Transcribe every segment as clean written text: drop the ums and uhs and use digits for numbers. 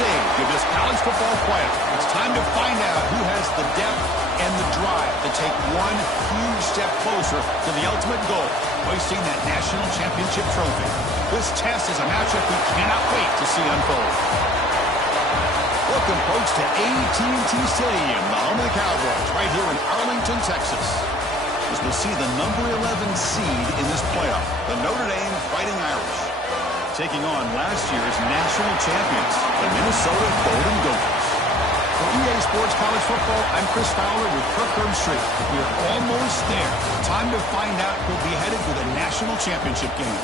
stage of this college football playoff. It's time to find out who has the depth and the drive to take one huge step closer to the ultimate goal, hoisting that national championship trophy. This test is a matchup we cannot wait to see unfold. Welcome, folks, to AT&T Stadium, the home of the Cowboys, right here in Arlington, Texas. As we'll see the number 11 seed in this playoff, the Notre Dame Fighting Irish, taking on last year's national champions, the Minnesota Golden Gophers. For EA Sports College Football, I'm Chris Fowler with Kirk Herbstreit. We're almost there. Time to find out who'll be headed for the national championship game.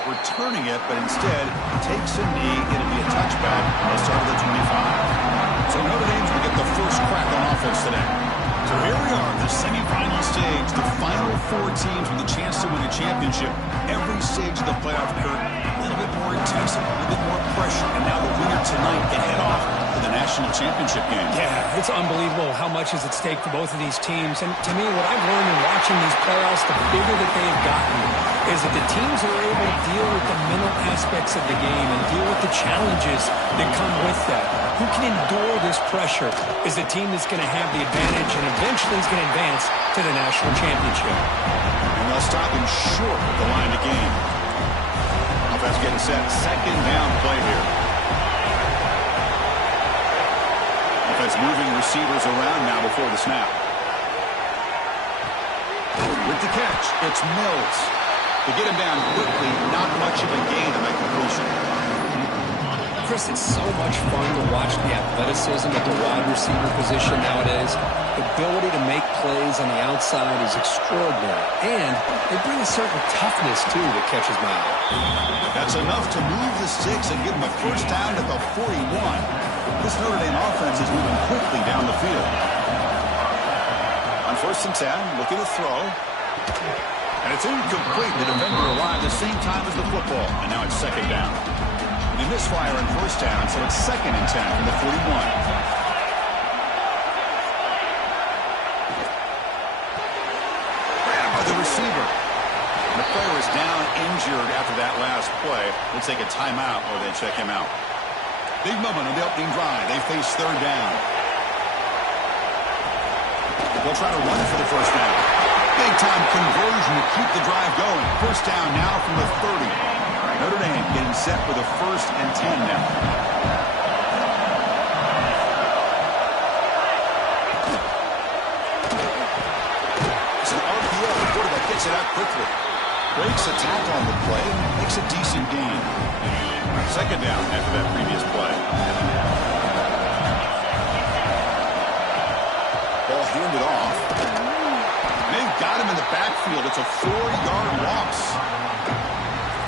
Returning it, but instead takes a knee. It'll be a touchback on the start of the 25. So Notre Dame's going to get the first crack on offense today. So here we are, the semifinal stage, the final four teams with a chance to win a championship. Every stage of the playoff, Kurt, a little bit more intensity, a little bit more pressure, and now the winner tonight can head off to the national championship game. Yeah, it's unbelievable how much is at stake for both of these teams. And to me, what I've learned in watching these playoffs, the bigger that they have gotten, is that the teams are able to deal with the mental aspects of the game and deal with the challenges that come with that. Who can endure this pressure is the team that's going to have the advantage and eventually is going to advance to the national championship. And they'll stop him short of the line of game. Offense getting set. Second down play here. Offense moving receivers around now before the snap. With the catch, it's Mills. To get him down quickly, not much of a gain on that completion. Chris, it's so much fun to watch the athleticism at the wide receiver position nowadays. The ability to make plays on the outside is extraordinary. And they bring a certain toughness, too, that catches my eye. That's enough to move the sticks and give them a first down at the 41. This Notre Dame offense is moving quickly down the field. On 1st and 10, looking to throw. And it's incomplete. The defender arrived the same time as the football. And now it's second down. They misfire on first down, so it's 2nd and 10 from the 41. Grabbed by the receiver. And the player is down injured after that last play. Looks like a timeout or they check him out. Big moment on the opening drive. They face 3rd down. They'll try to run for the first down. Big-time conversion to keep the drive going. First down now from the 30. Notre Dame getting set for the 1st and 10 now. It's an RPO. The quarterback gets it out quickly. Breaks a tackle on the play and makes a decent gain. Second down after that previous play. Ball handed off. They've got him in the backfield. It's a 4-yard loss.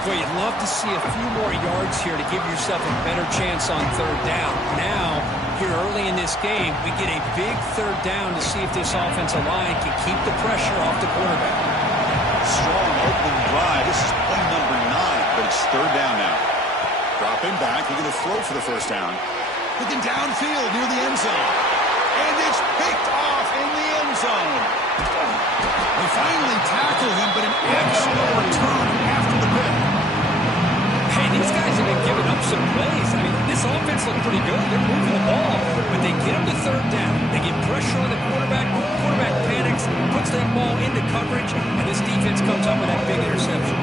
Well, you'd love to see a few more yards here to give yourself a better chance on 3rd down. Now, here early in this game, we get a big 3rd down to see if this offensive line can keep the pressure off the quarterback. Strong opening drive. This is play number 9, but it's 3rd down now. Dropping back. They're going to throw for the first down. Looking downfield near the end zone. And it's picked off in the end zone. They finally tackle him, but an excellent return after the pick. Hey, these guys have been giving up some plays. I mean, this offense looked pretty good. They're moving the ball, but they get him to 3rd down. They get pressure on the quarterback. Quarterback panics, puts that ball into coverage, and this defense comes up with that big interception.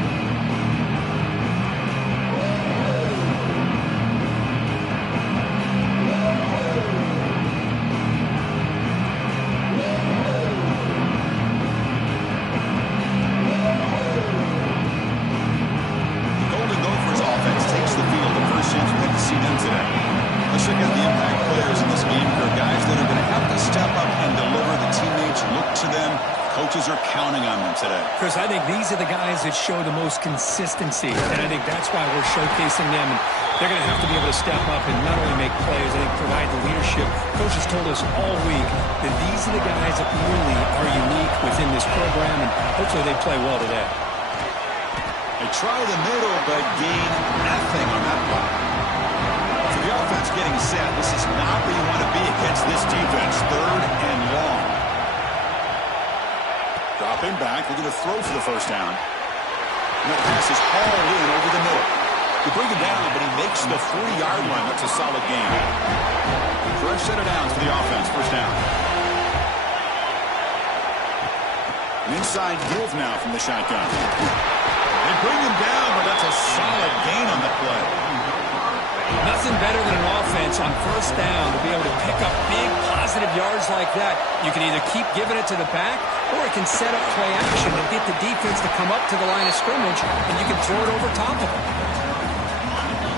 counting on them today. Chris, I think these are the guys that show the most consistency, and I think that's why we're showcasing them. And they're going to have to be able to step up and not only make plays, I think provide the leadership. Coach has told us all week that these are the guys that really are unique within this program, and hopefully they play well today. They try the middle, but gain nothing on that block. For the offense getting set, this is not where you want to be against this defense. 3rd and long. Dropping back, looking to throw for the first down. And that pass is hauled in over the middle. You bring him down, but he makes the 40-yard line. That's a solid gain. Fresh set of downs for the offense. First down. An inside give now from the shotgun. They bring him down, but that's a solid gain on the play. Nothing better than an offense on first down to be able to pick up big positive yards like that. You can either keep giving it to the back, or it can set up play action and get the defense to come up to the line of scrimmage, and you can throw it over top of them.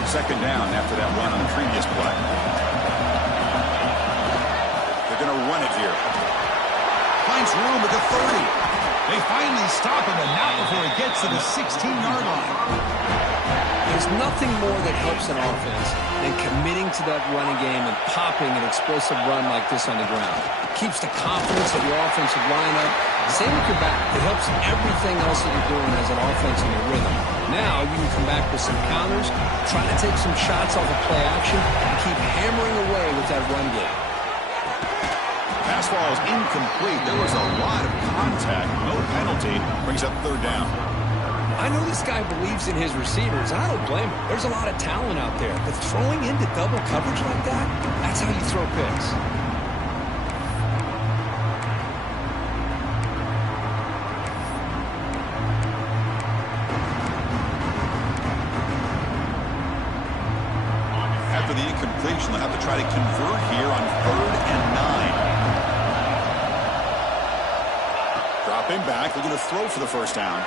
Second down after that run on the previous play. They're going to run it here. Finds room at the 30. They finally stop him, and not before he gets to the 16-yard line. There's nothing more that helps an offense than committing to that running game and popping an explosive run like this on the ground. It keeps the confidence of your offensive lineup. Same with your back. It helps everything else that you're doing as an offense in your rhythm. Now you can come back with some counters, try to take some shots off of play action, and keep hammering away with that run game. Pass ball is incomplete. There was a lot of contact. No penalty. Brings up 3rd down. I know this guy believes in his receivers, and I don't blame him. There's a lot of talent out there, but throwing into double coverage like that, that's how you throw picks. After the incompletion, they'll have to try to convert here on 3rd and 9. Dropping back, looking to throw for the first down.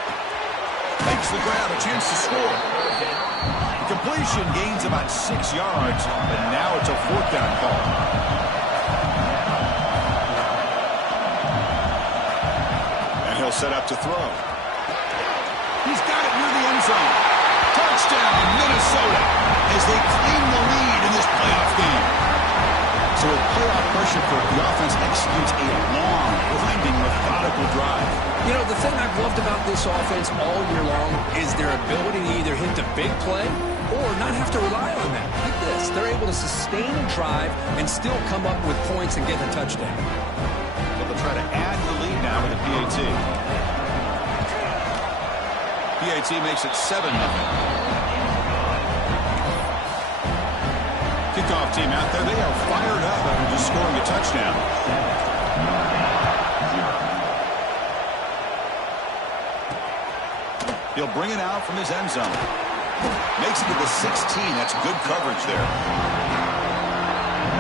Makes the grab, a chance to score. The completion gains about 6 yards, but now it's a 4th down call. And he'll set up to throw. He's got it near the end zone. Touchdown, Minnesota, as they claim the lead in this playoff game. So with playoff pressure, the offense executes a long, winding, methodical drive. You know, the thing I've loved about this offense all year long is their ability to either hit the big play or not have to rely on that. Like this, they're able to sustain a drive and still come up with points and get the touchdown. But they'll try to add the lead now with a PAT. PAT makes it 7-0. Kickoff team out there, they are fired up after just scoring a touchdown. He'll bring it out from his end zone. Makes it to the 16. That's good coverage there.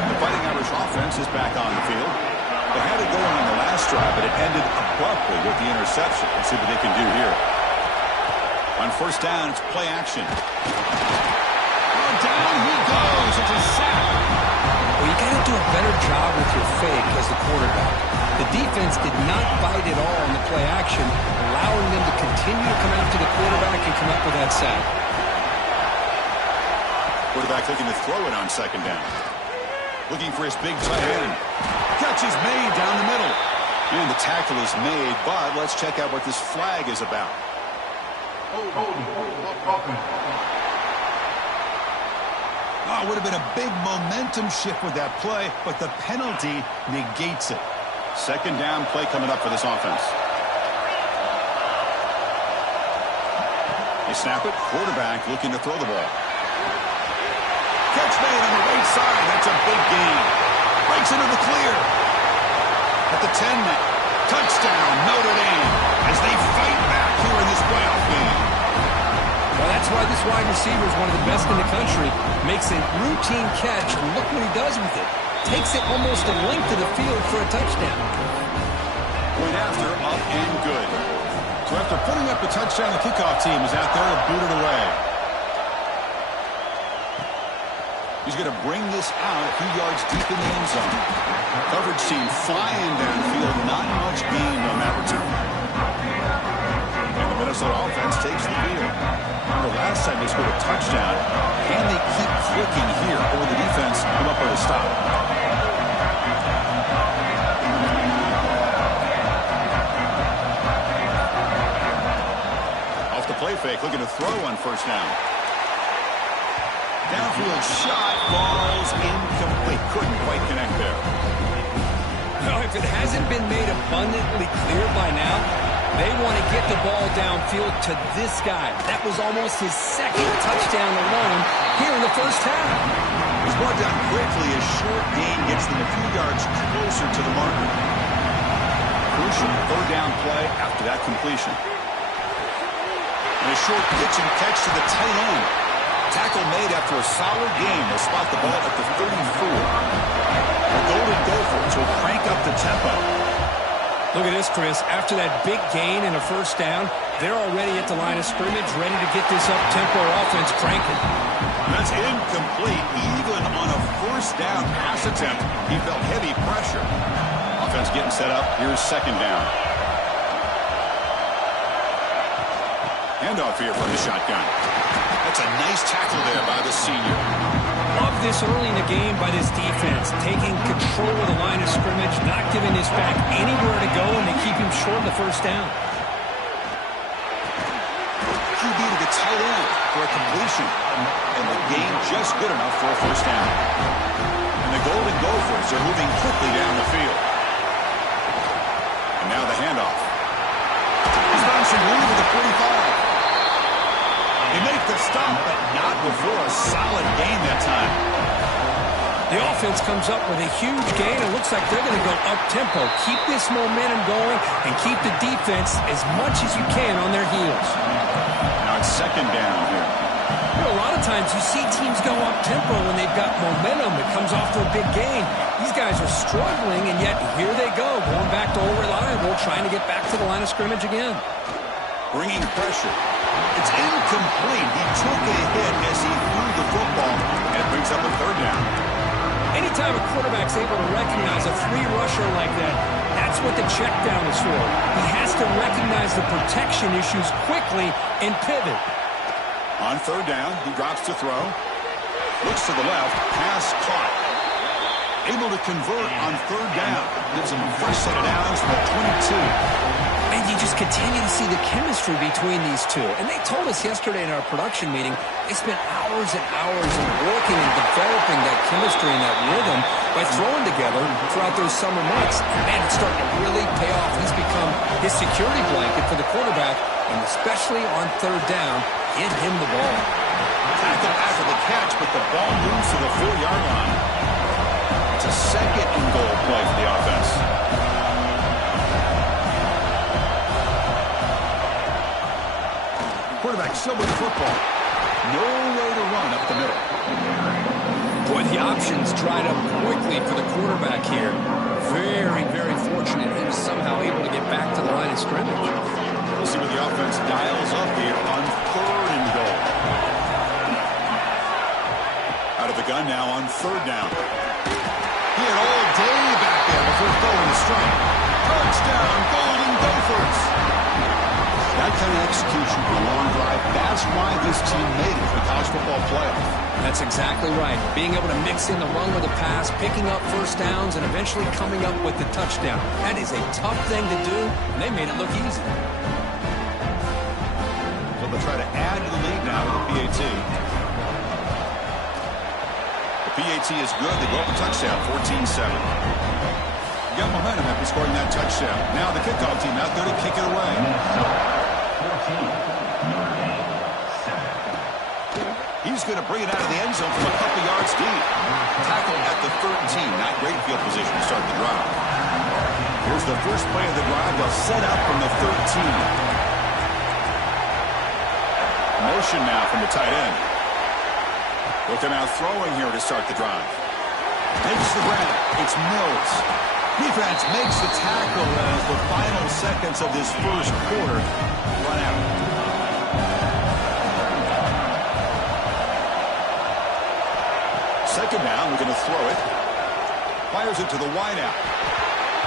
The Fighting Irish offense is back on the field. They had it going on the last drive, but it ended abruptly with the interception. Let's see what they can do here. On first down, it's play action. Down he goes. It's a sack. Well, you got to do a better job with your fake as the quarterback. The defense did not bite at all in the play action, allowing them to continue to come after the quarterback and come up with that sack. Quarterback looking to throw it on second down. Looking for his big tight end. Catch is made down the middle. And the tackle is made, but let's check out what this flag is about. Oh, it would have been a big momentum shift with that play, but the penalty negates it. Second down play coming up for this offense. They snap it. Quarterback looking to throw the ball. Catch made on the right side. That's a big gain. Breaks into the clear. At the 10 now. Touchdown, Notre Dame, as they fight back here in this playoff game. Well, that's why this wide receiver is one of the best in the country. Makes a routine catch, and look what he does with it. Takes it almost a length of the field for a touchdown. Point after, up and good. So after putting up the touchdown, the kickoff team is out there to boot it away. He's going to bring this out a few yards deep in the end zone. Coverage team flying downfield, not much gain on that return. Minnesota offense takes the field. The last time they scored a touchdown, can they keep clicking here, or will the defense come up with a stop? Off the play fake, looking to throw on first down. Downfield shot, falls incomplete. Couldn't quite connect there. No, if it hasn't been made abundantly clear by now, they want to get the ball downfield to this guy. That was almost his second touchdown alone here in the first half. He's brought down quickly. A short gain gets them a few yards closer to the marker. Crucial third down play after that completion. And a short pitch and catch to the tight end. Tackle made after a solid gain. They'll spot the ball at the 34. The Golden Gophers will crank up the tempo. Look at this, Chris. After that big gain and a first down, they're already at the line of scrimmage, ready to get this up-tempo offense cranking. That's incomplete. Even on a first down pass attempt, he felt heavy pressure. Offense getting set up. Here's second down. Handoff here from the shotgun. That's a nice tackle there by the senior. Love this early in the game by this defense, taking control of the line of scrimmage, not giving this back anywhere to go, and they keep him short of the first down. QB to the tight end for a completion, and the gain just good enough for a first down. And the Golden Gophers are moving quickly down the field. And now the handoff. He's bouncing loose to the 45. They make the stop, but not before a solid gain that time. The offense comes up with a huge gain. It looks like they're going to go up-tempo. Keep this momentum going and keep the defense as much as you can on their heels. Now it's second down here. You know, a lot of times you see teams go up-tempo when they've got momentum. It comes off to a big gain. These guys are struggling, and yet here they go, going back to Old Reliable, trying to get back to the line of scrimmage again. Bringing pressure. It's incomplete. He took a hit as he threw the football, and it brings up a third down. Anytime a quarterback's able to recognize a free rusher like that, that's what the check down is for. He has to recognize the protection issues quickly and pivot. On third down, he drops to throw. Looks to the left. Pass caught. Able to convert on third down. Gives him a fresh set of downs from the 22. And you just continue to see the chemistry between these two. And they told us yesterday in our production meeting, they spent hours and hours in working and developing that chemistry and that rhythm by throwing together throughout those summer months. And man, it's starting to really pay off. He's become his security blanket for the quarterback, and especially on third down, get him the ball. Tackle after the catch, but the ball moves to the 4-yard line. It's a second and goal play for the offense. Quarterback still with the football. No way to run up the middle. Boy, the options dried up quickly for the quarterback here. Very, very fortunate he was somehow able to get back to the line of scrimmage. We'll see what the offense dials up here on third and goal. Out of the gun now on third down. He had all day back there before throwing the strike. Touchdown, Golden Gophers. That kind of execution for a long drive, that's why this team made it to the college football playoff. That's exactly right. Being able to mix in the run with the pass, picking up first downs, and eventually coming up with the touchdown. That is a tough thing to do, and they made it look easy. So they'll try to add to the lead now with the PAT. The PAT is good. They go up a touchdown, 14-7. Got momentum after scoring that touchdown. Now the kickoff team out there to kick it away. He's going to bring it out of the end zone from a couple yards deep. Tackle at the 13. Not great field position to start the drive. Here's the first play of the drive. They'll set up from the 13. Motion now from the tight end. Looking out throwing here to start the drive. Makes the grab. It's Mills. Defense makes the tackle as the final seconds of this first quarter run out. Second down, we're going to throw it. Fires it to the wideout.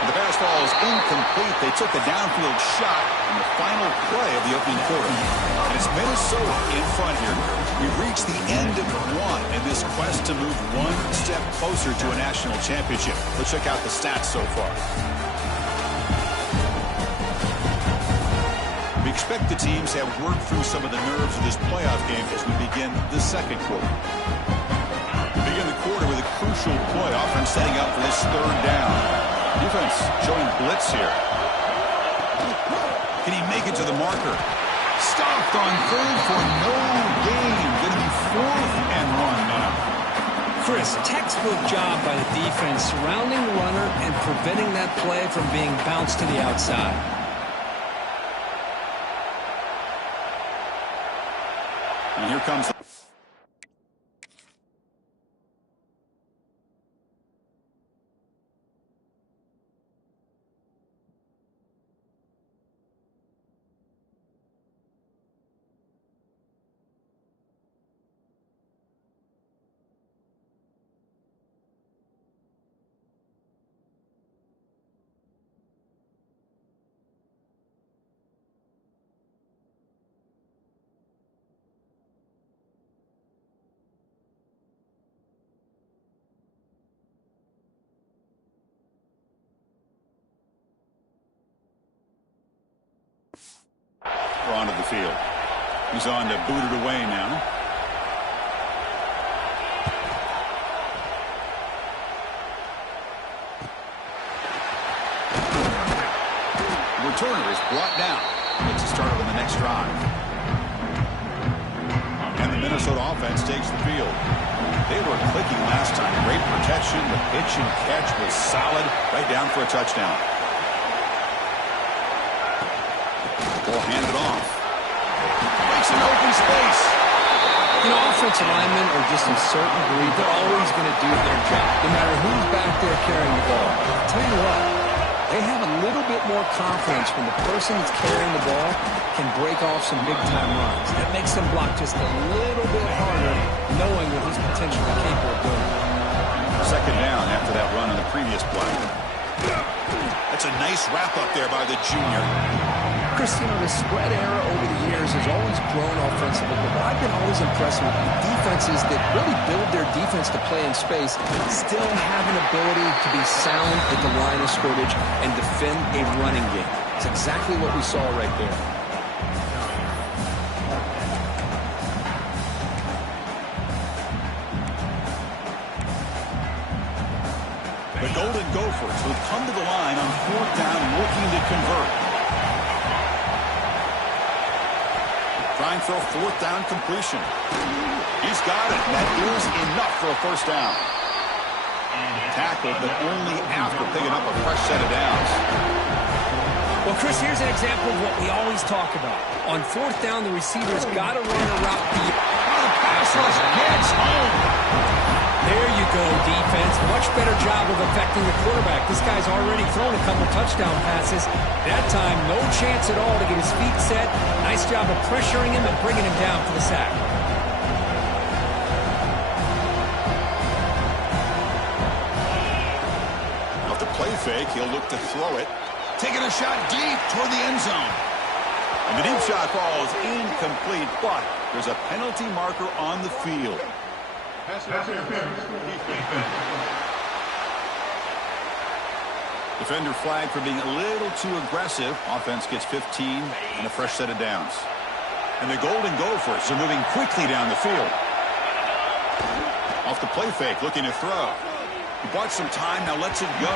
The pass falls incomplete. They took a downfield shot in the final play of the opening quarter. And it's Minnesota in front here. We've reached the end of one in this quest to move one step closer to a national championship. Let's check out the stats so far. We expect the teams have worked through some of the nerves of this playoff game as we begin the second quarter. We begin the quarter with a crucial play, offense setting up for this third down. Defense showing blitz here. Can he make it to the marker? Stopped on third for no gain. Going to be 4th and 1 now. Chris, textbook job by the defense surrounding the runner and preventing that play from being bounced to the outside. And here comes the onto the field. He's on to boot it away now. The returner is brought down. Gets a start on the next drive. And the Minnesota offense takes the field. They were clicking last time. Great protection. The pitch and catch was solid. Right down for a touchdown. Ball handed off. Makes an open space. You know, offensive linemen are just a certain breed. They're always going to do their job, no matter who's back there carrying the ball. I'll tell you what, they have a little bit more confidence when the person that's carrying the ball can break off some big-time runs. That makes them block just a little bit harder, knowing what he's potentially capable of doing. Second down after that run on the previous play. That's a nice wrap-up there by the junior. Chris, you know, the spread era over the years has always grown offensively, but what I've been always impressed with defenses that really build their defense to play in space still have an ability to be sound at the line of scrimmage and defend a running game. It's exactly what we saw right there. The Golden Gophers will come to the line on 4th down looking to convert. Trying for a 4th down completion. He's got it. That is enough for a first down. Tackled, but only after picking up a fresh set of downs. Well, Chris, here's an example of what we always talk about. On 4th down, the receiver's got to run a route. The pass rush gets home. There you go, defense. Much better job of affecting the quarterback. This guy's already thrown a couple touchdown passes. That time, no chance at all to get his feet set. Nice job of pressuring him and bringing him down for the sack. Off the play fake, he'll look to throw it. Taking a shot deep toward the end zone. And the deep shot falls incomplete, but there's a penalty marker on the field. Defender flagged for being a little too aggressive. Offense gets 15 and a fresh set of downs. And the Golden Gophers are moving quickly down the field. Off the play fake, looking to throw. He bought some time, now lets it go.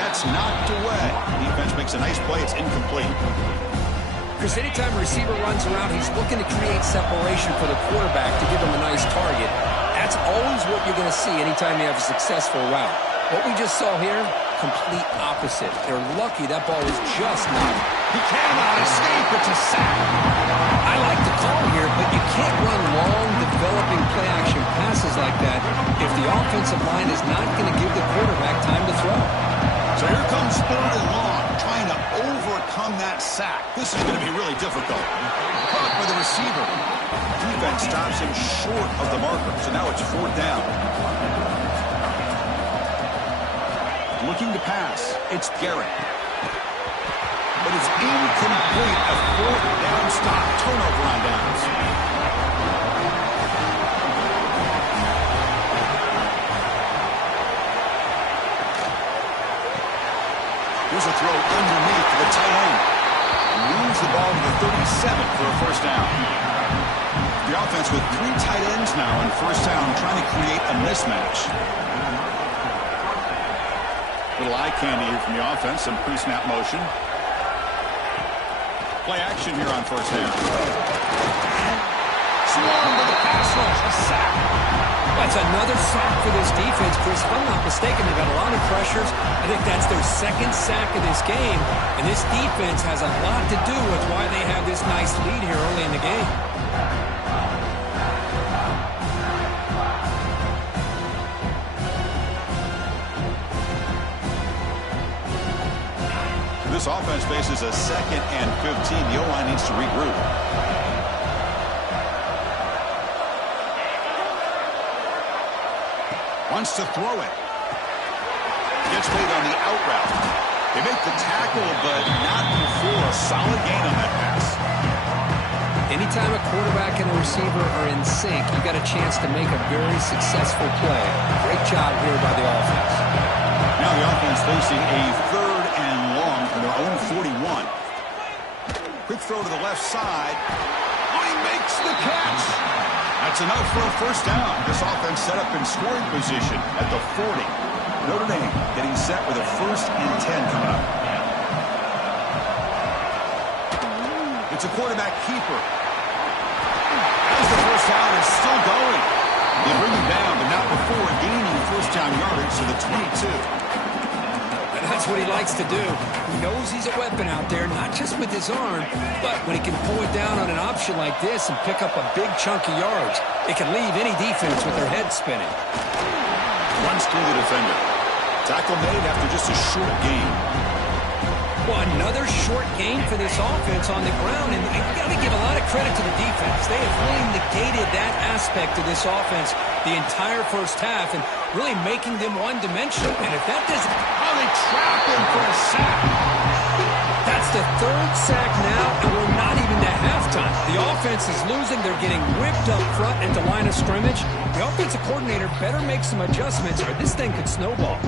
That's knocked away. Defense makes a nice play. It's incomplete. Chris, anytime a receiver runs around, he's looking to create separation for the quarterback to give him a nice target. That's always what you're going to see anytime you have a successful route. What we just saw here, complete opposite. They're lucky that ball was just knocked. He cannot escape. It's a sack. I like the call here, but you can't run long, developing play-action passes like that if the offensive line is not going to give the quarterback time to throw. So here comes 3rd and long, trying to overcome that sack. This is going to be really difficult. Caught by the receiver. Defense stops him short of the marker, so now it's 4th down. looking to pass. It's Garrett. But it's incomplete. A fourth down stop. Turnover on downs. Here's a throw underneath to the tight end. Moves the ball to the 37 for a first down. The offense with 3 tight ends now on first down, trying to create a mismatch. Little eye candy here from the offense, some pre-snap motion. Play action here on first down. Swarm to the pass rush, a sack. That's another sack for this defense, Chris. If I'm not mistaken, they've got a lot of pressures. I think that's their second sack of this game. And this defense has a lot to do with why they have this nice lead here early in the game. This offense faces a 2nd and 15. The O-line needs to regroup. Wants to throw it. Gets played on the out route. They make the tackle, but not before a solid gain on that pass. Anytime a quarterback and a receiver are in sync, you got a chance to make a very successful play. Great job here by the offense. Now the offense facing a 3rd and long from their own 41. Quick throw to the left side. Oh, he makes the catch. That's enough for a first down. This offense set up in scoring position at the 40. Notre Dame getting set with a 1st and 10 coming up. It's a quarterback keeper. As the first down is still going. They bring him down, but not before gaining first down yardage to the 22. And that's what he likes to do. He knows he's a weapon out there, not just with his arm, but when he can pull it down on an option like this and pick up a big chunk of yards, it can leave any defense with their head spinning. Runs through the defender. Tackle made after just a short gain. Well, another short game for this offense on the ground, and you got to give a lot of credit to the defense. They have really negated that aspect of this offense the entire first half and really making them one-dimensional. And if that doesn't... Oh, they trap him for a sack. That's the 3rd sack now, and we're not even to halftime. The offense is losing. They're getting whipped up front at the line of scrimmage. The offensive coordinator better make some adjustments or this thing could snowball.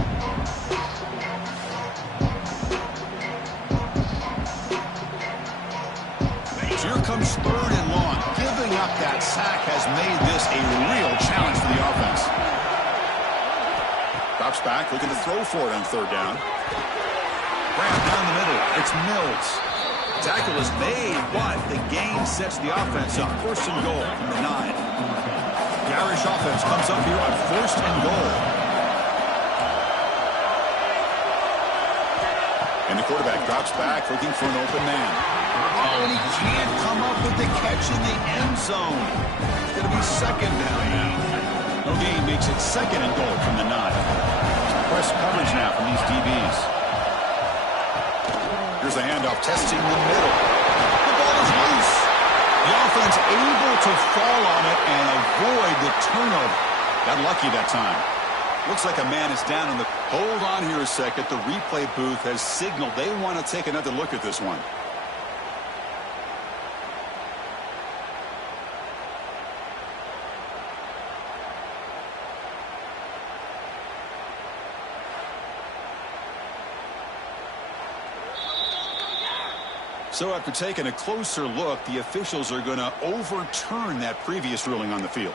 Here comes 3rd and long. Giving up that sack has made this a real challenge for the offense. Drops back, looking to throw for it on 3rd down. Grab down the middle. It's Mills. Tackle is made, but the gain sets the offense up. 1st and goal from the 9. The Irish offense comes up here on 1st and goal. And the quarterback drops back, looking for an open man. Oh, and he can't come up with the catch in the end zone. It's going to be 2nd down now. No gain makes it 2nd and goal from the 9. Press coverage now from these DBs. Here's the handoff, testing the middle. The ball is loose. The offense able to fall on it and avoid the turnover. Got lucky that time. Looks like a man is down in the... Hold on here a second. The replay booth has signaled they want to take another look at this one. So after taking a closer look, the officials are going to overturn that previous ruling on the field.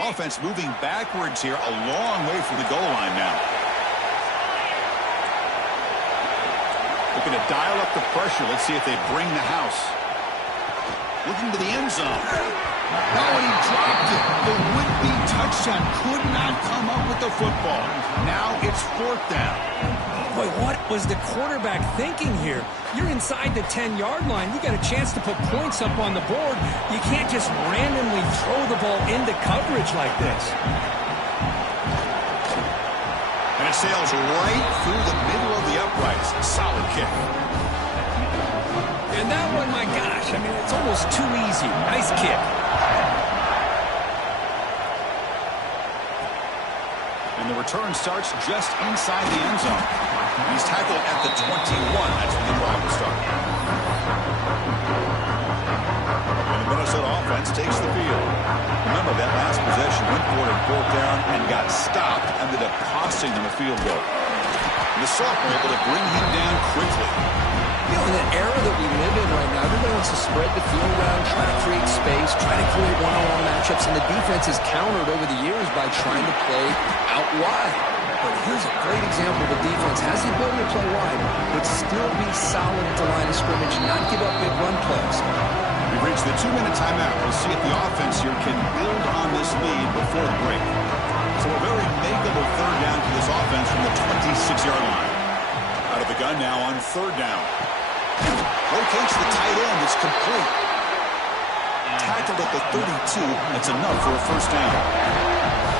Offense moving backwards here, a long way from the goal line now. Looking to dial up the pressure. Let's see if they bring the house. Looking to the end zone. No, and he dropped it. The would-be touchdown could not come up with the football. Now it's 4th down. Boy, what was the quarterback thinking here? You're inside the 10-yard line. You got a chance to put points up on the board. You can't just randomly throw the ball into coverage like this. And it sails right through the middle of the uprights. Solid kick. And that one, my gosh, I mean, it's almost too easy. Nice kick. And the return starts just inside the end zone. He's tackled at the 21. That's where the drive will start. And the Minnesota offense takes the field. Remember, that last possession went for it on fourth down and got stopped, ended up costing them a field goal. And the sophomore able to bring him down quickly. You know, in the era that we live in right now, everybody wants to spread the field around, try to create space, try to create one-on-one matchups, and the defense has countered over the years by trying to play out wide. But here's a great example of a defense has the ability to play wide, but still be solid at the line of scrimmage, not give up big run plays. We've reached the 2-minute timeout. We'll see if the offense here can build on this lead before the break. So a very makeable third down for this offense from the 26-yard line. Out of the gun now on third down. Rotates the tight end. It's complete. Tackled at the 32. That's enough for a first down.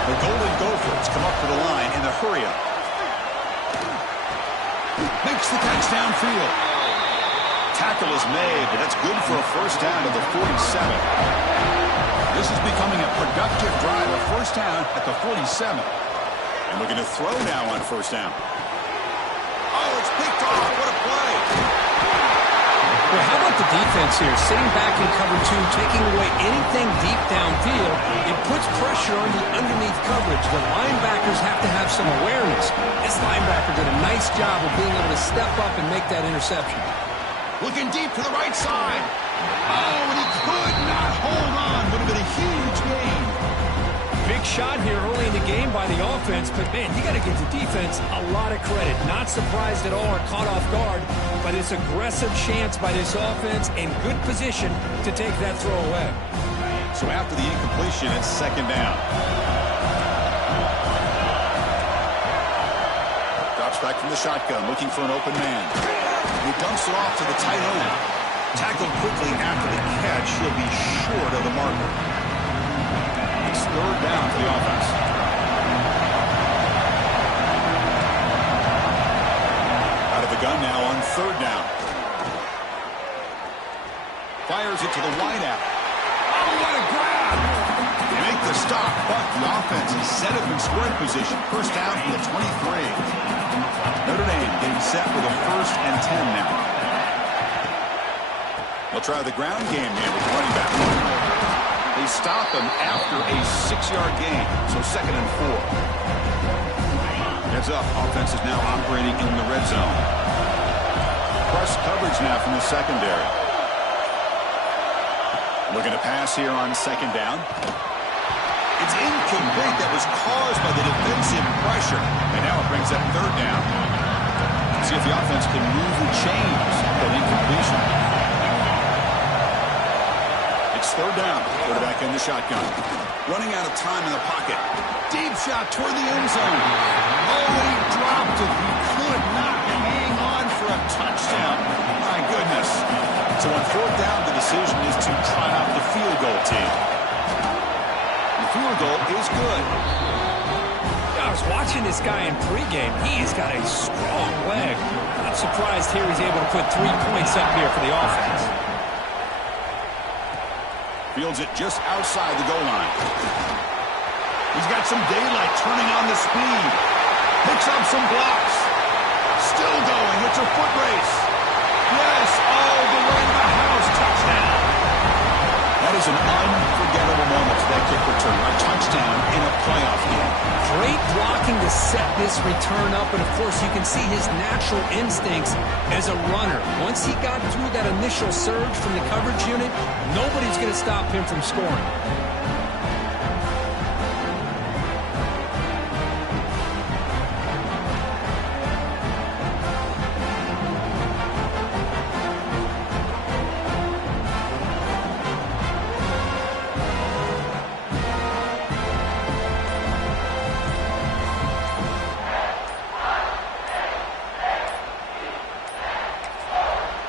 The Golden Gophers come up to the line in a hurry-up. Makes the catch downfield. Tackle is made, but that's good for a first down to the 47. This is becoming a productive drive. A first down at the 47. And we're going to throw now on first down. Oh, it's picked off. What a play. Well, how about the defense here? Sitting back in cover two, taking away anything deep downfield. It puts pressure on the underneath coverage. The linebackers have to have some awareness. This linebacker did a nice job of being able to step up and make that interception. Looking deep to the right side. Oh, and he could not hold on. Would have been a huge gain. Big shot here early in the game by the offense, but man, you got to give the defense a lot of credit. Not surprised at all or caught off guard, but it's aggressive chance by this offense in good position to take that throw away. So after the incompletion, it's second down. Drops back from the shotgun, looking for an open man. He dumps it off to the tight end. Tackled quickly after the catch. He'll be short of the marker. It's third down for the offense. Out of the gun now on third down. Fires it to the wideout. Oh, what a grab! They make the stop, but the offense is set up in scoring position. First down from the 23. Notre Dame getting set with a 1st and 10 now. They'll try the ground game here with the running back. They stop him after a 6-yard gain, so 2nd and 4. Heads up, offense is now operating in the red zone. Press coverage now from the secondary. Looking to pass here on second down. It's incomplete. That was caused by the defensive pressure. And now it brings up third down. See if the offense can move the chains that incompletion. It's third down. Quarterback in the shotgun. Running out of time in the pocket. Deep shot toward the end zone. Oh, he dropped it. He could not hang on for a touchdown. My goodness. So on fourth down, the decision is to try out the field goal team. The field goal is good. I was watching this guy in pregame. He's got a strong leg. I'm surprised here he's able to put 3 points up here for the offense. Fields it just outside the goal line. He's got some daylight turning on the speed. Picks up some blocks. Still going. It's a foot race. Yes. Oh, the way to the house. Touchdown. That is an unforgettable moment for that kick return. A touchdown in a playoff game. Great blocking to set this return up, and of course you can see his natural instincts as a runner. Once he got through that initial surge from the coverage unit, nobody's going to stop him from scoring.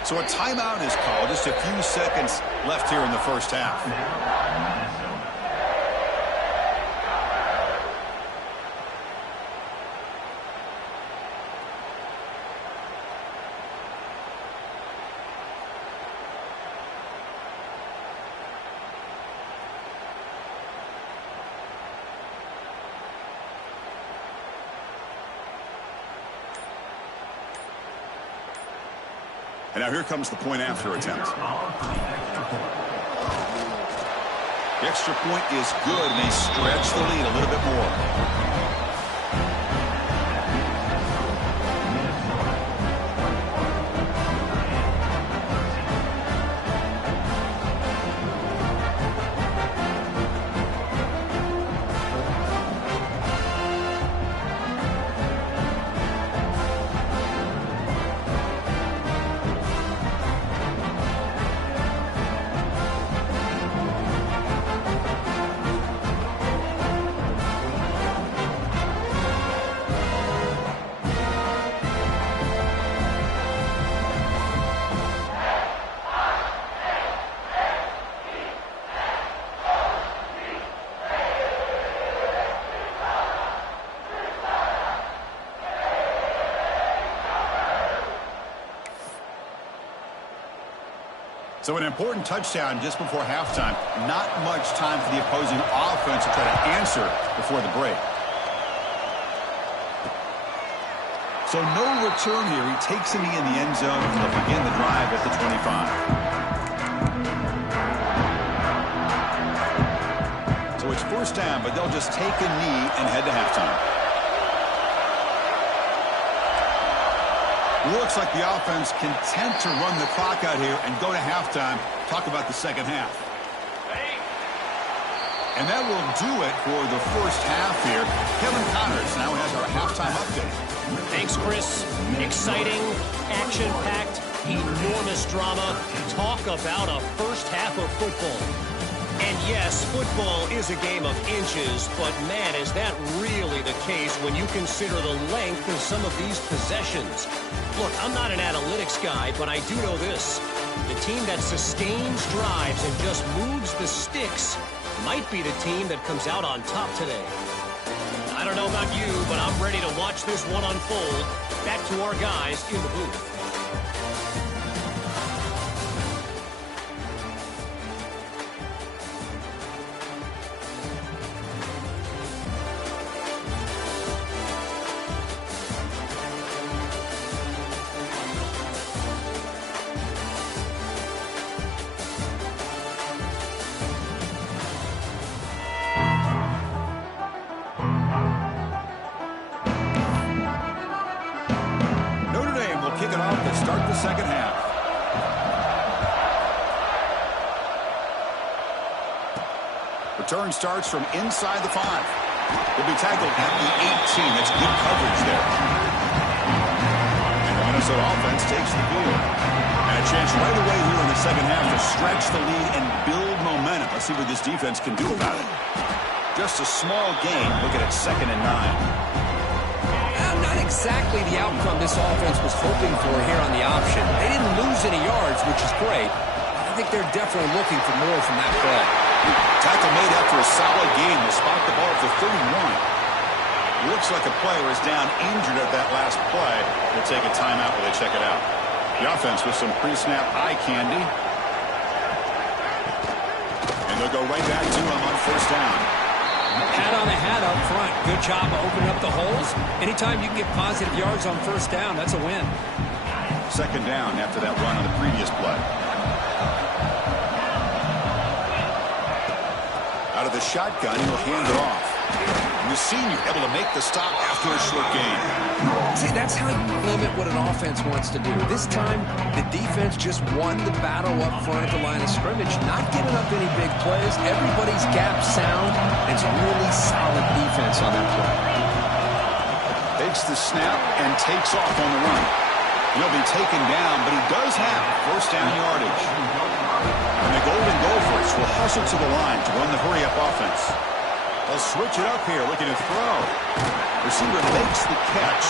So a timeout is called. Just a few seconds left here in the first half. And now here comes the point after attempt. The extra point is good, and they stretch the lead a little bit more. So an important touchdown just before halftime. Not much time for the opposing offense to try to answer before the break. So no return here. He takes a knee in the end zone, and they'll begin the drive at the 25. So it's first down, but they'll just take a knee and head to halftime. Looks like the offense content to run the clock out here and go to halftime. Talk about the second half. And that will do it for the first half here. Kevin Connors now has our halftime update. Thanks, Chris. Exciting, action-packed, enormous drama. Talk about a first half of football. And yes, football is a game of inches, but man, is that really the case when you consider the length of some of these possessions. Look, I'm not an analytics guy, but I do know this. The team that sustains drives and just moves the sticks might be the team that comes out on top today. I don't know about you, but I'm ready to watch this one unfold. Back to our guys in the booth. Start the second half. Return starts from inside the 5. Will be tackled at the 18. That's good coverage there. And the Minnesota offense takes the field. And a chance right away here in the second half to stretch the lead and build momentum. Let's see what this defense can do about it. Just a small gain. Look at it, 2nd and 9. Not exactly the outcome this offense was hoping for here on the option. They didn't lose any yards, which is great. I think they're definitely looking for more from that play. Tackle made after a solid gain. Will spot the ball at the 31. Looks like a player is down injured at that last play. They'll take a timeout while they check it out. The offense with some pre-snap eye candy. And they'll go right back to him on first down. Pat on the hat up front. Good job of opening up the holes. Anytime you can get positive yards on first down, that's a win. Second down after that run on the previous play. Out of the shotgun, he'll hand it off. The senior able to make the stop after a short gain. See, that's how you limit what an offense wants to do. This time, the defense just won the battle up front at the line of scrimmage, not giving up any big plays. Everybody's gap sound. It's really solid defense on that play. Takes the snap and takes off on the run. He'll be taken down, but he does have first down yardage. And the Golden Gophers will hustle to the line to run the hurry-up offense. They'll switch it up here, looking to throw. Receiver makes the catch.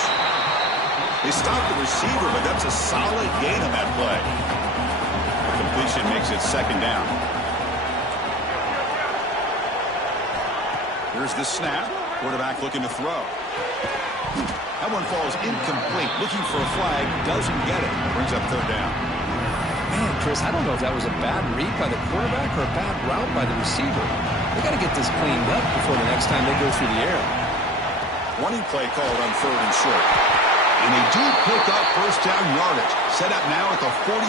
They stop the receiver, but that's a solid gain on that play. The completion makes it second down. Here's the snap. Quarterback looking to throw. That one falls incomplete. Looking for a flag. Doesn't get it. Brings up third down. Man, Chris, I don't know if that was a bad read by the quarterback or a bad route by the receiver. They got to get this cleaned up before the next time they go through the air. Running play called on 3rd and short. And they do pick up first down yardage. Set up now at the 44.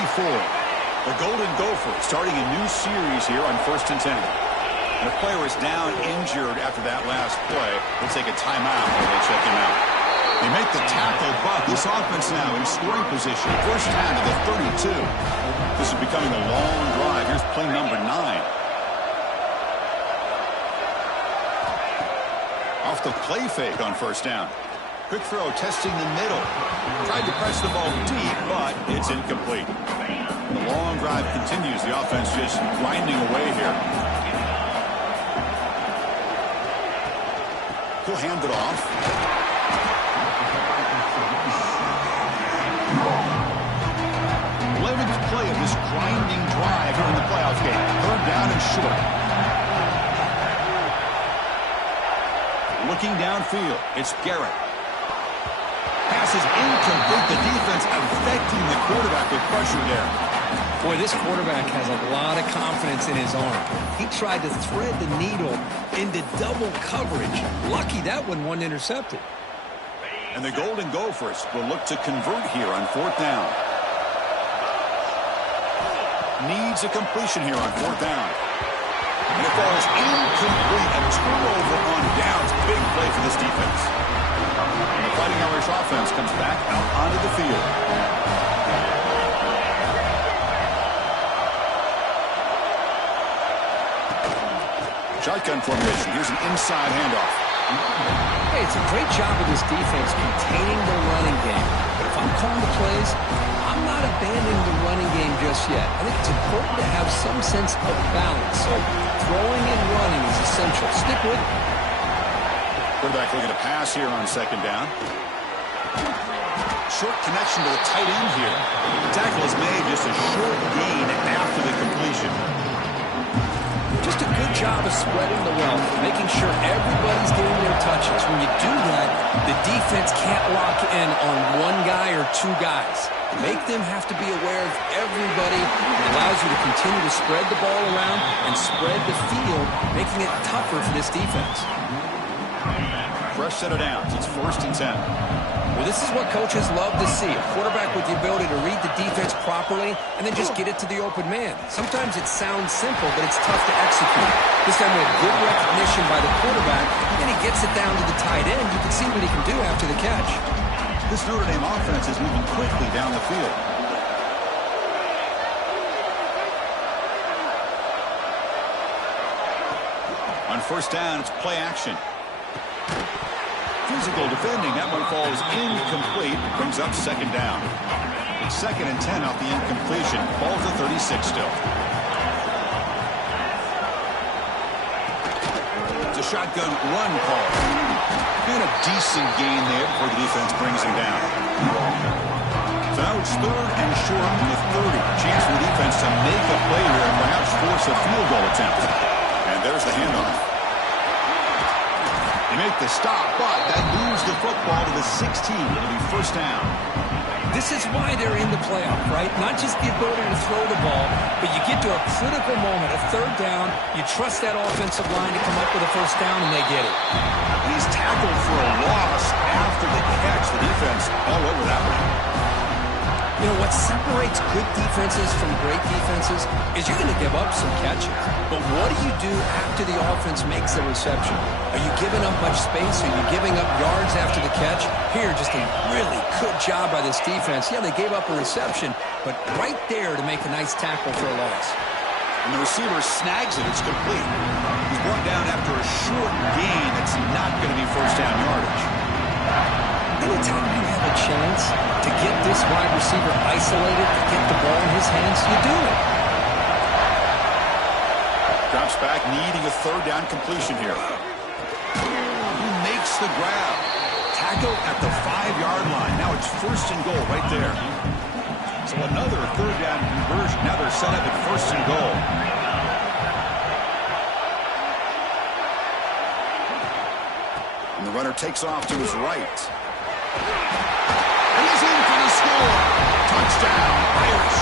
The Golden Gophers starting a new series here on 1st and 10. And a player is down injured after that last play. They'll take a timeout while they check him out. They make the tackle, but this offense now in scoring position. First down to the 32. This is becoming a long drive. Here's play number 9. Off the play fake on first down. Quick throw testing the middle. Tried to press the ball deep, but it's incomplete. The long drive continues. The offense just grinding away here. He'll hand it off. 11th play of this grinding drive here in the playoff game. 3rd down and short. Looking downfield, it's Garrett. Pass is incomplete. The defense affecting the quarterback with pressure there. Boy, this quarterback has a lot of confidence in his arm. He tried to thread the needle into double coverage. Lucky that one wasn't intercepted. And the Golden Gophers will look to convert here on 4th down. Needs a completion here on 4th down. And it falls incomplete. A turnover on downs. Big play for this defense. And the Fighting Irish offense comes back out onto the field. Shotgun formation. Here's an inside handoff. Hey, it's a great job of this defense containing the running game. But if I'm calling the plays, I'm not abandoning the running game just yet. I think it's important to have some sense of balance. So throwing and running is essential. Stick with it. Quarterback looking to pass here on 2nd down. Short connection to the tight end here. The tackle is made, just a short gain after the completion. Just a good job of spreading the wealth, making sure everybody's getting their touches. When you do that, the defense can't lock in on one guy or 2 guys. Make them have to be aware of everybody. It allows you to continue to spread the ball around and spread the field, making it tougher for this defense. Fresh set of downs. It's 1st and 10. Well, this is what coaches love to see. A quarterback with the ability to read the defense properly and then just get it to the open man. Sometimes it sounds simple, but it's tough to execute. This time with good recognition by the quarterback, and he gets it down to the tight end. You can see what he can do after the catch. This Notre Dame offense is moving quickly down the field. On 1st down, it's play action. Physical defending. That one falls incomplete. Brings up 2nd down. It's 2nd and 10 off the incompletion. Ball to 36 still. It's a shotgun run call. And a decent gain there before the defense brings him down. So now it's 3rd and short from the 30. Chance for the defense to make a play here and perhaps force a field goal attempt. And there's the handoff. They make the stop, but that moves the football to the 16. It'll be 1st down. This is why they're in the playoff, right? Not just the ability to throw the ball, but you get to a critical moment, a 3rd down. You trust that offensive line to come up with a 1st down, and they get it. He's tackled for a loss after the catch. The defense all over that one. You know, what separates good defenses from great defenses is you're going to give up some catches. But what do you do after the offense makes the reception? Are you giving up much space? Are you giving up yards after the catch? Here, just a really good job by this defense. Yeah, they gave up a reception, but right there to make a nice tackle for a loss. And the receiver snags it. It's complete. He's brought down after a short gain. That's not going to be 1st down yardage. Anytime you have a chance to get this wide receiver isolated, to get the ball in his hands, you do it. Drops back, needing a 3rd down completion here. He makes the grab. Tackle at the 5-yard line. Now it's 1st and goal right there. So another 3rd down conversion. Now they're set up at 1st and goal. And the runner takes off to his right. And he's in for the score. Touchdown, Irish.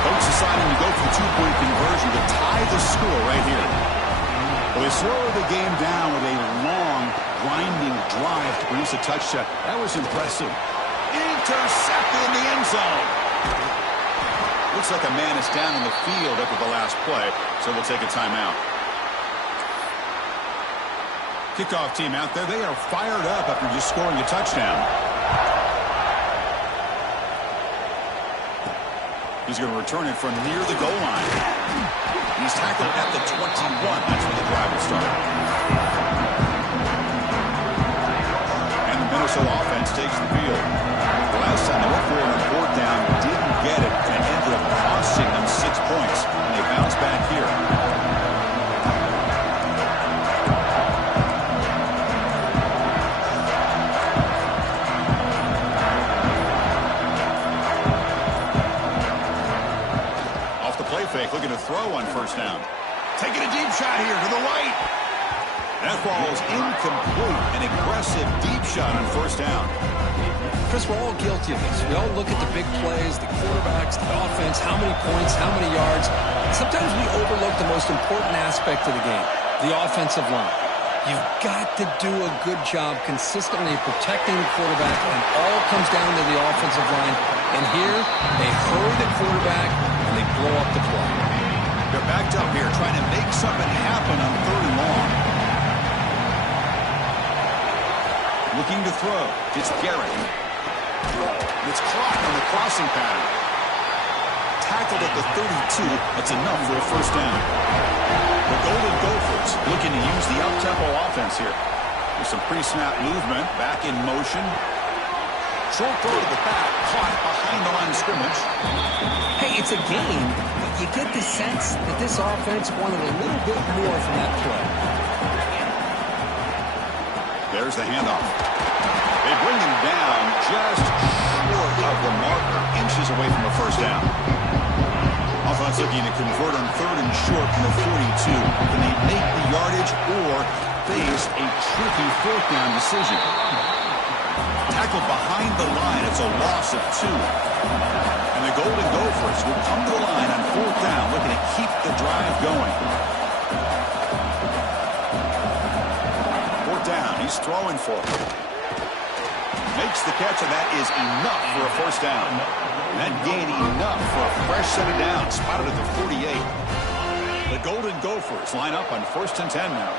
Coach deciding to go for the 2-point conversion to tie the score right here. Well, they slow the game down with a long, grinding drive to produce a touchdown. That was impressive. Intercepted in the end zone. Looks like a man is down in the field after the last play, so we'll take a timeout. Kickoff team out there, they are fired up after just scoring a touchdown. He's going to return it from near the goal line. He's tackled at the 21. That's where the drive will start. And the Minnesota offense takes the field. The last time they went for it on fourth down, didn't get it, and it ended up costing them 6 points. And they bounce back here. Fake, looking to throw on first down. Taking a deep shot here to the right. That ball is incomplete. An aggressive deep shot on first down. Chris, we're all guilty of this. We all look at the big plays, the quarterbacks, the offense, how many points, how many yards. Sometimes we overlook the most important aspect of the game, the offensive line. You've got to do a good job consistently protecting the quarterback, and it all comes down to the offensive line. And here, they hurry the quarterback, and they blow up the play. They're backed up here, trying to make something happen on third and long. Looking to throw. It's Garrett. It's caught on the crossing pattern. Tackled at the 32. That's enough for a first down. The Golden Gophers looking to use the up-tempo offense here. With some pre-snap movement, back in motion. Short throw to the back, caught behind the line of scrimmage. Hey, it's a game, but you get the sense that this offense wanted a little bit more from that play. There's the handoff. They bring him down just short of the marker, inches away from a first down. Offense looking to convert on third and short from the 42. Can they make the yardage or face a tricky fourth down decision? Tackled behind the line. It's a loss of 2. And the Golden Gophers will come to the line on fourth down, looking to keep the drive going. Fourth down. He's throwing for it. Makes the catch, and that is enough for a first down. That gain enough for a fresh set of downs. Spotted at the 48. The Golden Gophers line up on 1st and 10 now.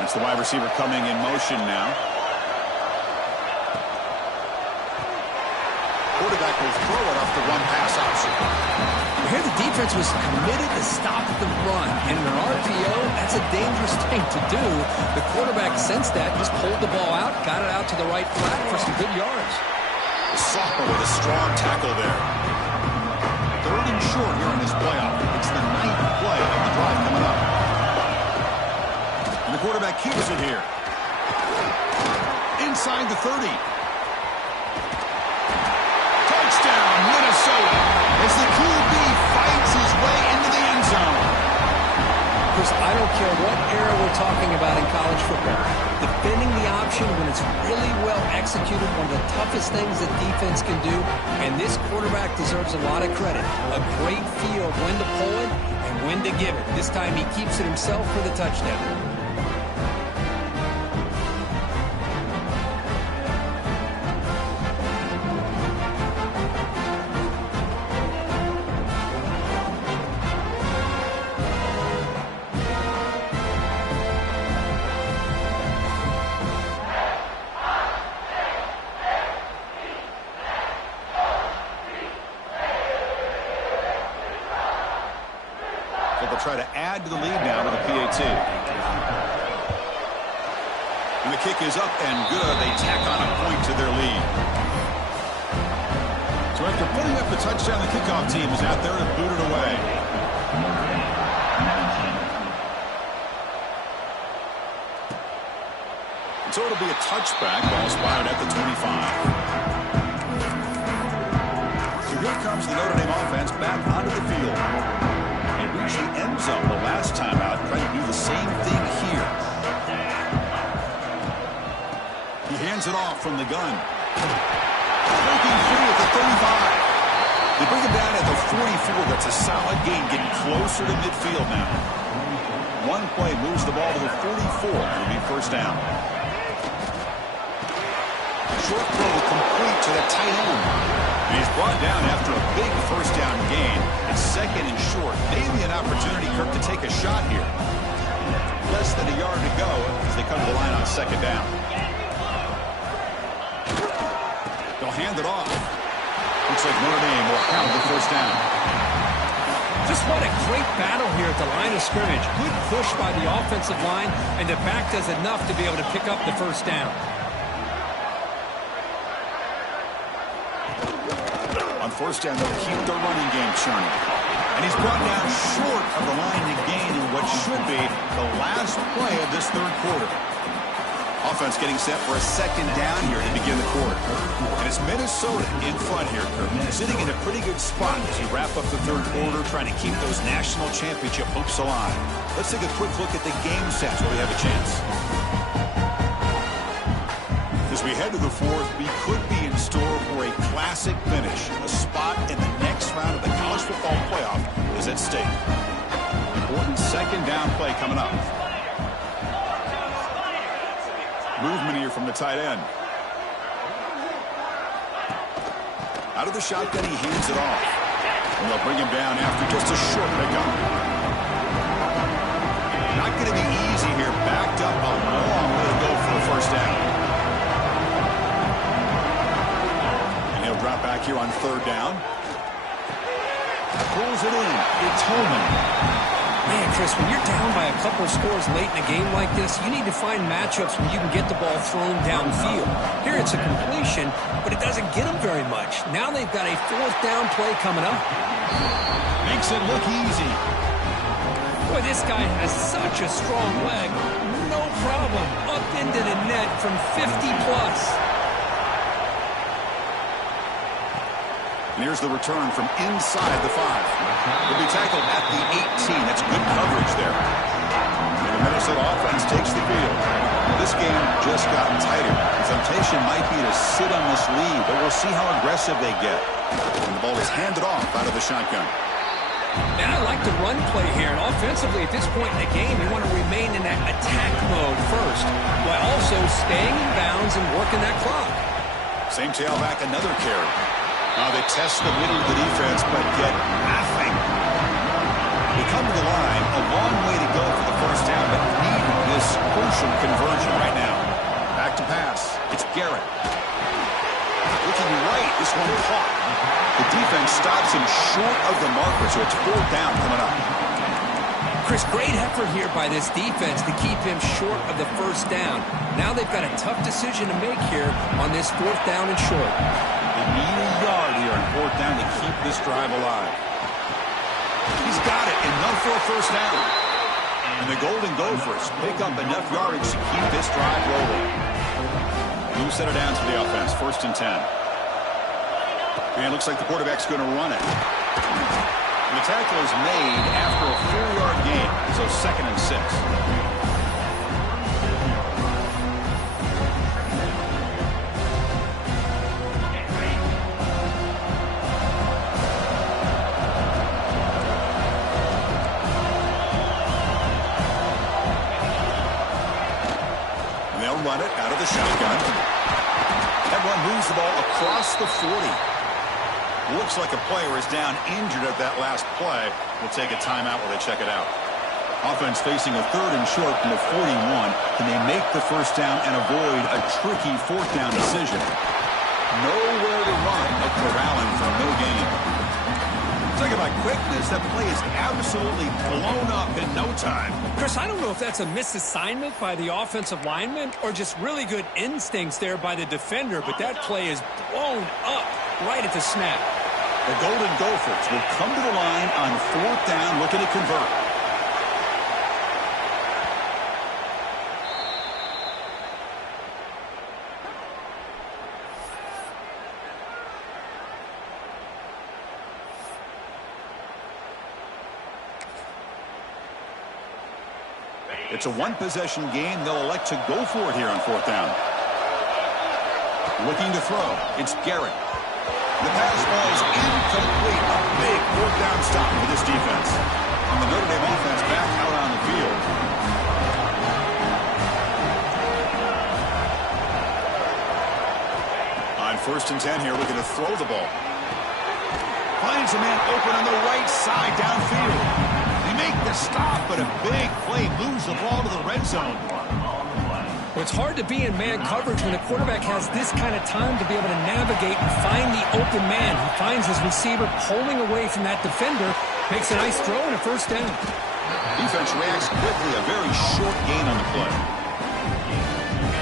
That's the wide receiver coming in motion now. Quarterback will throw it off the one-pass option. Here the defense was committed to stop the run. And in an RPO, that's a dangerous thing to do. The quarterback sensed that, just pulled the ball out, got it out to the right flat for some good yards. The sophomore with a strong tackle there. Third and short here in this playoff. It's the 9th play of the drive coming up. And the quarterback keeps it here. Inside the 30. Touchdown, Minnesota, as the QB fights his way into the end zone. Chris, I don't care what era we're talking about in college football. Defending the option when it's really well executed, one of the toughest things that defense can do, and this quarterback deserves a lot of credit. A great feel of when to pull it and when to give it. This time he keeps it himself for the touchdown. Try to add to the lead now with a PAT. And the kick is up and good. They tack on a point to their lead. So after putting up the touchdown, the kickoff team is out there to boot it away. And so it'll be a touchback. Ball spotted at the 25. So here comes the Notre Dame offense back onto the field. Reached the end zone the last time out. Trying to do the same thing here. He hands it off from the gun. Breaking free at the 35. They bring him down at the 44. That's a solid gain, getting closer to midfield now. One play moves the ball to the 44. It'll be first down. Short throw complete to the tight end. And he's brought down after a big first down gain. It's second and short. Maybe an opportunity, Kirk, to take a shot here. Less than a yard to go as they come to the line on second down. They'll hand it off. Looks like Notre Dame will pound the first down. Just what a great battle here at the line of scrimmage. Good push by the offensive line, and the back does enough to be able to pick up the first down. On first down, they'll keep the running game churning. And he's brought down short of the line to gain in what should be the last play of this third quarter. Offense getting set for a second down here to begin the quarter. And it's Minnesota in front here, Kirk. Sitting in a pretty good spot as you wrap up the third quarter, trying to keep those national championship hopes alive. Let's take a quick look at the game sets where we have a chance. As we head to the fourth, we could be in store for a classic finish. A spot in the next round of the college football playoff is at stake. Important second down play coming up. Movement here from the tight end. Out of the shotgun, he hands it off. And they'll bring him down after just a short pickup. Not going to be easy here. Backed up a long way to go for a first down. And he'll drop back here on third down. Pulls it in. It's Holman. Man, Chris, when you're down by a couple of scores late in a game like this, you need to find matchups where you can get the ball thrown downfield. Here it's a completion, but it doesn't get them very much. Now they've got a fourth down play coming up. Makes it look easy. Boy, this guy has such a strong leg. No problem. Up into the net from 50+. And here's the return from inside the 5. He'll be tackled at the 18. That's good coverage there. And the Minnesota offense takes the field. This game just got tighter. The temptation might be to sit on this lead, but we'll see how aggressive they get. And the ball is handed off out of the shotgun. And I like the run play here. And offensively, at this point in the game, you want to remain in that attack mode first, while also staying in bounds and working that clock. Same tailback, another carry. Now they test the middle of the defense, but get nothing. They come to the line, a long way to go for the first down, but need this crucial conversion right now. Back to pass. It's Garrett. Looking right, this one caught. The defense stops him short of the marker, so it's fourth down coming up. Chris, great effort here by this defense to keep him short of the first down. Now they've got a tough decision to make here on this fourth down and short. They need a yard here on fourth down to keep this drive alive. He's got it, enough for a first down. And the Golden Gophers pick up enough yardage to keep this drive rolling. New set of downs for the offense, 1st and 10. And it looks like the quarterback's going to run it. And the tackle is made after a 4-yard gain, so 2nd and 6. Run it out of the shotgun. That run moves the ball across the 40. Looks like a player is down injured at that last play. We'll take a timeout while they check it out. Offense facing a 3rd and short from the 41. Can they make the first down and avoid a tricky 4th down decision? Nowhere to run, but corralling for no gain. Talk about quickness. That play is absolutely blown up in no time. Chris, I don't know if that's a misassignment by the offensive lineman or just really good instincts there by the defender, but that play is blown up right at the snap. The Golden Gophers will come to the line on 4th down, looking to convert. It's a one-possession game. They'll elect to go for it here on 4th down. Looking to throw. It's Garrett. The pass ball is incomplete. A big 4th down stop for this defense. And the Notre Dame offense back out on the field. First and 10 here, looking to throw the ball. Finds a man open on the right side downfield. They make the stop, but a big play moves the ball to the red zone. Well, it's hard to be in man coverage when a quarterback has this kind of time to be able to navigate and find the open man. He finds his receiver pulling away from that defender, makes a nice throw and a first down. Defense reacts quickly, a very short gain on the play.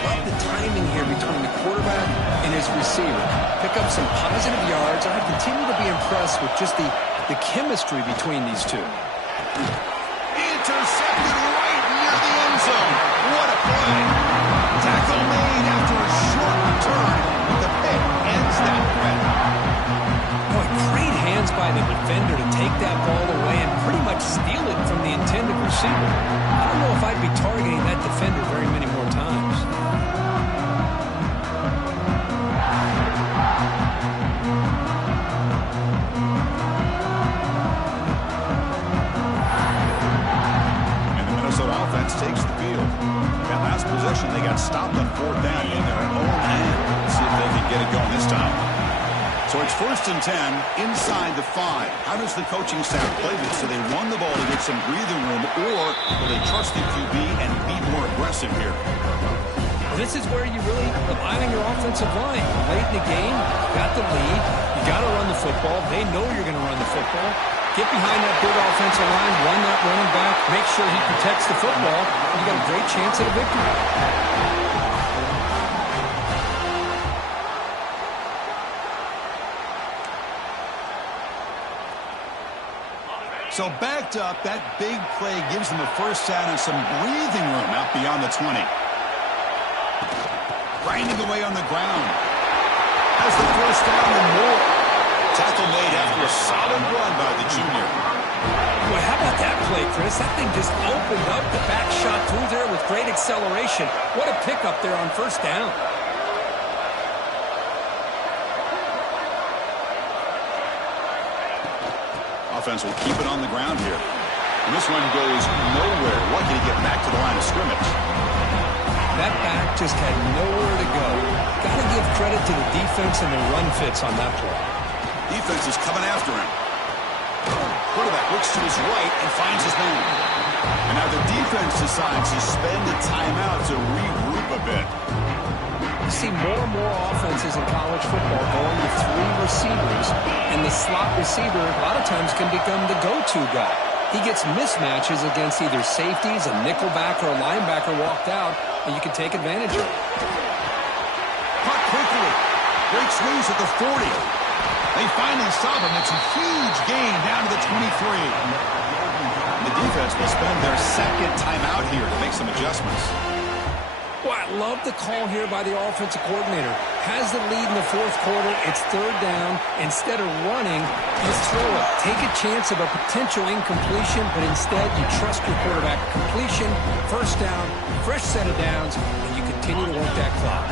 Love the timing here between the quarterback and his receiver. Pick up some positive yards, and I continue to be impressed with just the chemistry between these two. Intercepted right near the end zone. What a play. Tackle made after a short return, but the pick ends that threat. Boy, great hands by the defender to take that ball away and pretty much steal it from the intended receiver. I don't know if I'd be targeting that defender very many more times. And the Minnesota offense takes the field. That last possession, they got stopped on fourth down in their own end. Let's see if they can get it going this time. So it's first and 10 inside the 5. How does the coaching staff play this? Do they run the ball to get some breathing room, or will they trust the QB and be more aggressive here? This is where you really rely on your offensive line. Late in the game, got the lead. You got to run the football. They know you're going to run the football. Get behind that big offensive line, run that running back, make sure he protects the football, and you got a great chance at a victory. So backed up, that big play gives them a first down and some breathing room out beyond the 20. Grinding away on the ground. Has the first down and more. Tackle made after a solid run by the junior. Boy, how about that play, Chris? That thing just opened up. The back shot through there with great acceleration. What a pickup there on first down. Offense will keep it on the ground here. And this one goes nowhere. Lucky to get back to the line of scrimmage. That back just had nowhere to go. Got to give credit to the defense and their run fits on that play. Defense is coming after him. Quarterback looks to his right and finds his man. And now the defense decides to spend the timeout to regroup a bit. You see more and more offenses in college football going with 3 receivers, and the slot receiver a lot of times can become the go-to guy. He gets mismatches against either safeties, a nickelback, or a linebacker walked out, and you can take advantage of it. Caught quickly. Breaks loose at the 40. They finally stop him. It's a huge gain down to the 23. The defense will spend their second timeout here to make some adjustments. Well, I love the call here by the offensive coordinator. Has the lead in the fourth quarter. It's third down. Instead of running, just throw it. Take a chance of a potential incompletion, but instead you trust your quarterback. Completion, first down, fresh set of downs, and you continue to work that clock.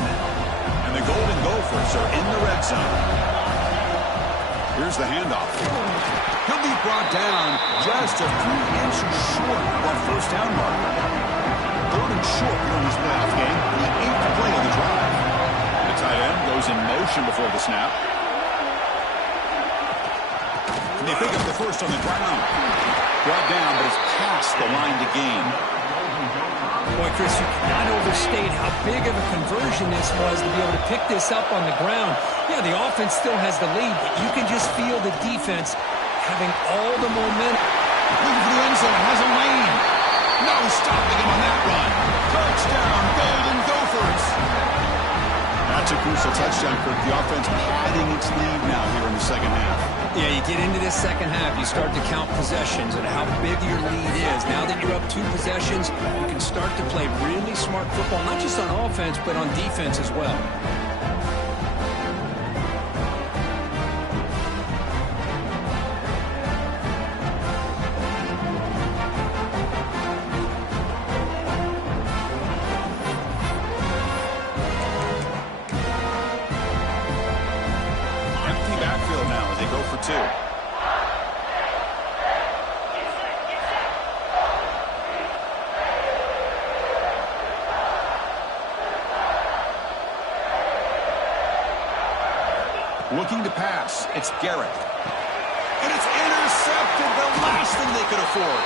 And the Golden Gophers are in the red zone. Here's the handoff. He'll be brought down just a few inches short of that first down mark. Third and short here in this playoff game. The 8th play of the drive. The tight end goes in motion before the snap. And they pick up the first on the ground. Brought down, but it's past the line to gain. Boy, Chris, you cannot overstate how big of a conversion this was to be able to pick this up on the ground. Yeah, the offense still has the lead, but you can just feel the defense having all the momentum. Looking for the end zone, has a lane. No stopping him on that run. Touchdown, Golden Gophers. That's a crucial touchdown, Kirk. The offense padding its lead now here in the second half. Yeah, you get into this second half, you start to count possessions and how big your lead is. Now that you're up 2 possessions, you can start to play really smart football, not just on offense, but on defense as well. Looking to pass. It's Garrett. And it's intercepted. The last thing they could afford.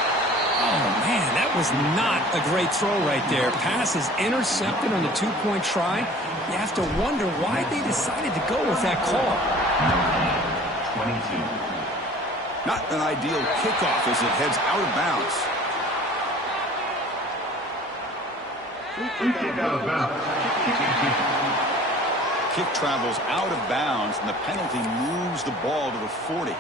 Oh, man, that was not a great throw right there. Pass is intercepted on the two-point try. You have to wonder why they decided to go with that call. 22. Not an ideal kickoff as it heads out of bounds. Kick travels out of bounds, and the penalty moves the ball to the 40.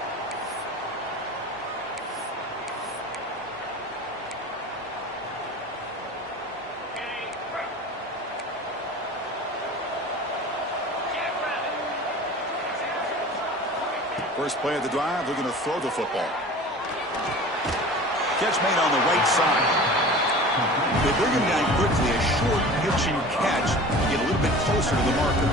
First play of the drive, looking to throw the football. Catch made on the right side. They bring him down quickly, a short pitch and catch to get a little bit closer to the marker.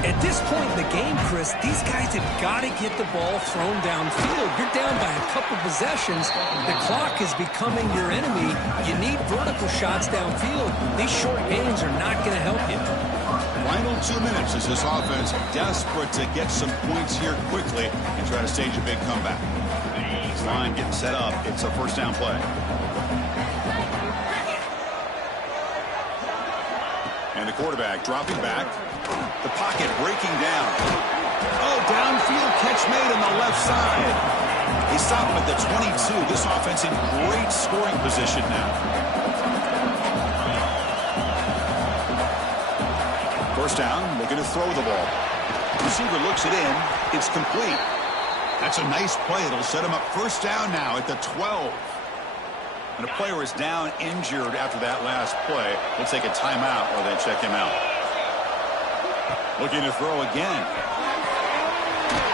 At this point in the game, Chris, these guys have got to get the ball thrown downfield. You're down by a couple possessions. The clock is becoming your enemy. You need vertical shots downfield. These short gains are not going to help you. Final 2 minutes as this offense desperate to get some points here quickly and try to stage a big comeback. This line getting set up. It's a first down play. And the quarterback dropping back. The pocket breaking down. Oh, downfield catch made on the left side. He stopped him at the 22. This offense in great scoring position now. First down, looking to throw the ball. Receiver looks it in. It's complete. That's a nice play. It'll set him up first down now at the 12. And a player is down injured after that last play. They'll take a timeout while they check him out. Looking to throw again.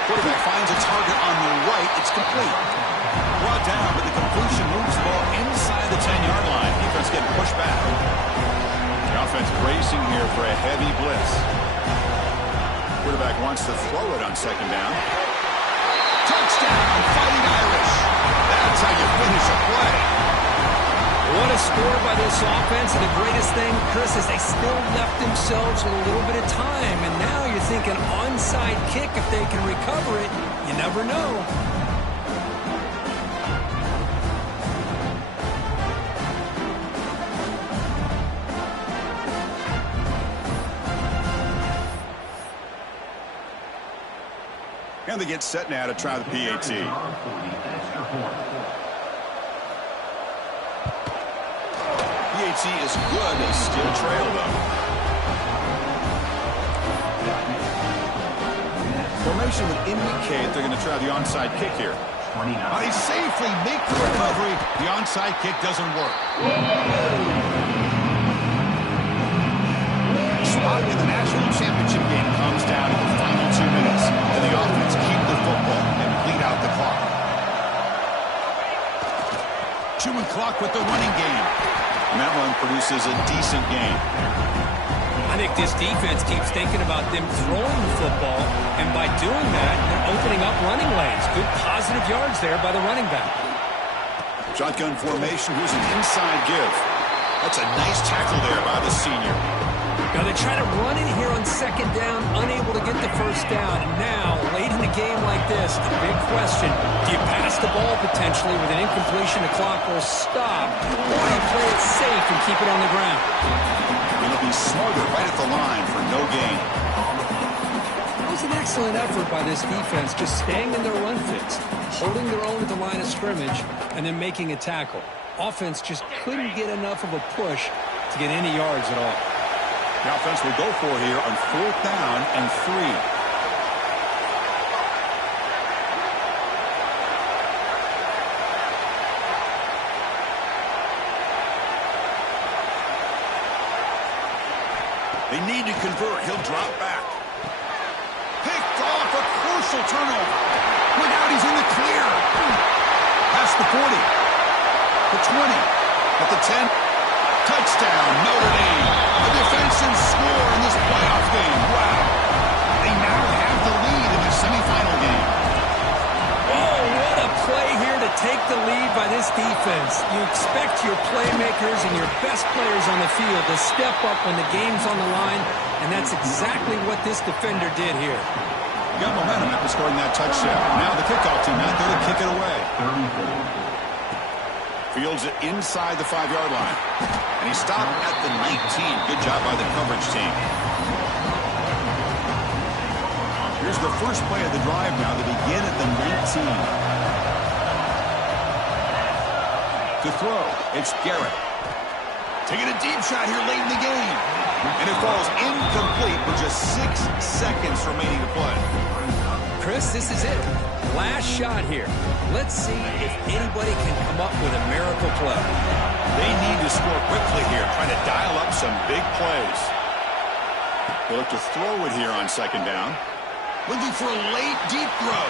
Quarterback finds a target on the right. It's complete. Brought down, but the completion moves the ball inside the 10-yard line. Defense getting pushed back. The offense bracing here for a heavy blitz. Quarterback wants to throw it on second down. Touchdown, Fighting Irish. That's how you finish a play. What a score by this offense, and the greatest thing, Chris, is they still left themselves with a little bit of time, and now you're thinking onside kick if they can recover it. You never know. And they get set now to try the PAT. PAT is good. They still trail, though. Formation would indicate they're going to try the onside kick here. They safely make the recovery. The onside kick doesn't work. Spot in the national championship game comes down to the final 2 minutes. And the offense keep the football and bleed out the clock. Chewing clock with the running game. And that run produces a decent game. I think this defense keeps thinking about them throwing the football, and by doing that, they're opening up running lanes. Good positive yards there by the running back. Shotgun formation. Here's an inside give. That's a nice tackle there by the senior. Now they try to run in here on second down, unable to get the first down. And now, late in the game like this, the big question, do you pass the ball potentially with an incompletion? The clock will stop, or do you play it safe and keep it on the ground? It'll be smarter right at the line for no gain. It was an excellent effort by this defense, just staying in their run fits, holding their own at the line of scrimmage, and then making a tackle. Offense just couldn't get enough of a push to get any yards at all. The offense will go for here on 4th down and 3. They need to convert. He'll drop back. Picked off, a crucial turnover. Look out, he's in the clear. Past the 40. The 20. At the 10. Touchdown, Notre Dame. A defensive score in this playoff game. Wow. They now have the lead in the semifinal game. Oh, what a play here to take the lead by this defense. You expect your playmakers and your best players on the field to step up when the game's on the line, and that's exactly what this defender did here. Got momentum after scoring that touchdown. Now the kickoff team out there to kick it away. Fields it inside the 5-yard line. And he stopped at the 19. Good job by the coverage team. Here's the first play of the drive now to begin at the 19. To throw, it's Garrett. Taking a deep shot here late in the game. And it falls incomplete with just 6 seconds remaining to play. Chris, this is it. Last shot here. Let's see if anybody can come up with a miracle play. They need to score quickly here, trying to dial up some big plays. They look to throw it here on second down. Looking for a late, deep throw.